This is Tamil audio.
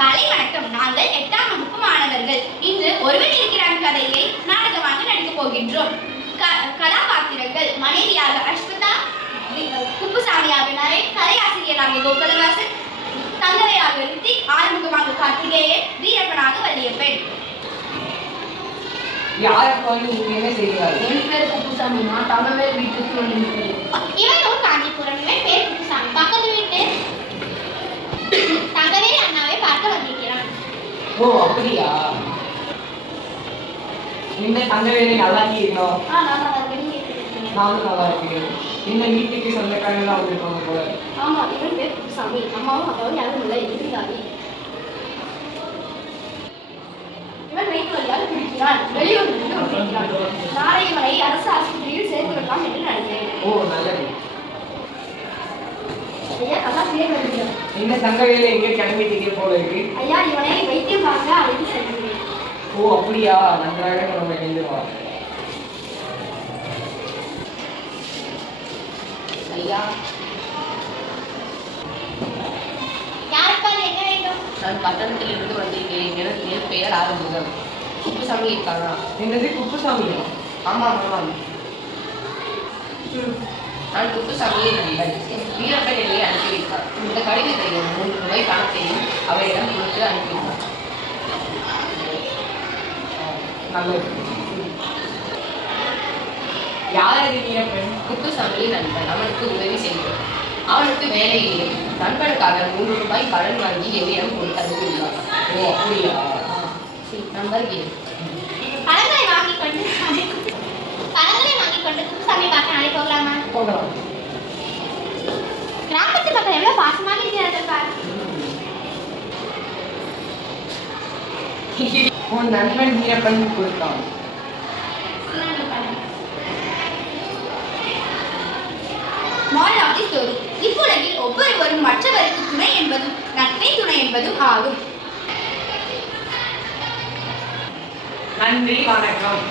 காலை வணக்கம். நாங்கள் எட்டாம் வகுப்பு மாணவர்கள். இன்று ஒருவன் இருக்கிறான் கதையை நாடகமாக நடிக்கப் போகின்றோம். க- கதாபாத்திரங்கள் மனைவியாக அஸ்மிதா வி- குப்புசாமியாக நரேன் கதையாசிரியராக கோகுலவாசன் தங்கவையாக ரித்திக் ஆறுமுகமாக கார்த்திகேயன் வீரப்பனாக வள்ளியப்பன். யாருக்கு நீங்க என்ன செய்கிறார்கள்? என் பேர் குப்புசாமி. நான் தமிழ் வீட்டுக்கு இவன் காஞ்சிபுரம் இவன் பேர் குப்புசாமி பக்கத்து வீட்டு தங்கவேலி அண்ணாவை பார்க்க வந்திருக்கிறான் ஓ அப்படியா? இந்த தங்கவேலை நல்லா இருக்கோம் நல்லா இருக்கிறேன் நானும் நல்லா இருக்கேன். இந்த வீட்டுக்கு சொந்தக்காரங்களாம் வந்திருக்காங்க போல. ஆமா இவன் பேர் குப்புசாமி அம்மாவும் அப்பாவும் யாரும் இல்லை இருந்தாங்க இவன் வயிற்று வழியாக பிடிக்கிறான் வெளியூர் பிடிக்கிறான் நாளை இவனை அரசு ஆஸ்பத்திரியில் சேர்த்து விடலாம் என்று நினைக்கிறேன். ஓ நல்லது. ஐயா நல்லா பேர் வருகிறார் இந்த தங்கவேலை எங்க கிளம்பிட்டீங்க போல இருக்கு? ஐயா இவனை வைத்தியம் ஓ அப்படியா? நன்றாக நம்ம இணைந்து வா ஐயா நான் பட்டணத்திலிருந்து வந்திருக்கிறேன் எனது என் பெயர் ஆறுமுகம். குப்புசாமி இருக்கானா என்னது? குப்புசாமியா? ஆமாம் ஆமாம் நான் குப்புசாமியை நண்பன். வீரப்பன் என்னை அனுப்பி வைத்தார் இந்த கடிதத்தையும் மூன்று ரூபாய் பணத்தையும் அவரிடம் கொடுத்து அனுப்பி நல்லது. யார் அது வீரப்பன் குப்புசாமி நண்பன் அவனுக்கு உதவி செய்கிறேன் அவனுக்கு வேலை இல்லை. நண்பனுக்காக மூன்று ரூபாய் கடன் வாங்கி என்னிடம் கொடுத்து அனுப்பியுள்ளார் ஓ அப்படியா நண்பர் வீடு பழங்களை வாங்கி கொண்டு பழங்களை வாங்கி கொண்டு குப்புசாமி பார்க்க நாளை போகலாமா? போகலாம். கிராமத்து மக்கள் எவ்வளவு பாசமாக இருக்கிறார்கள் பார். உன் நண்பன் வீரப்பன் கொடுத்தான். மாரல் ஆஃப் தி ஸ்டோரி இவ்வுலகில் ஒவ்வொருவரும் மற்றவருக்கு துணை என்பதும் நட்பே துணை என்பதும் ஆகும். நன்றி வணக்கம்.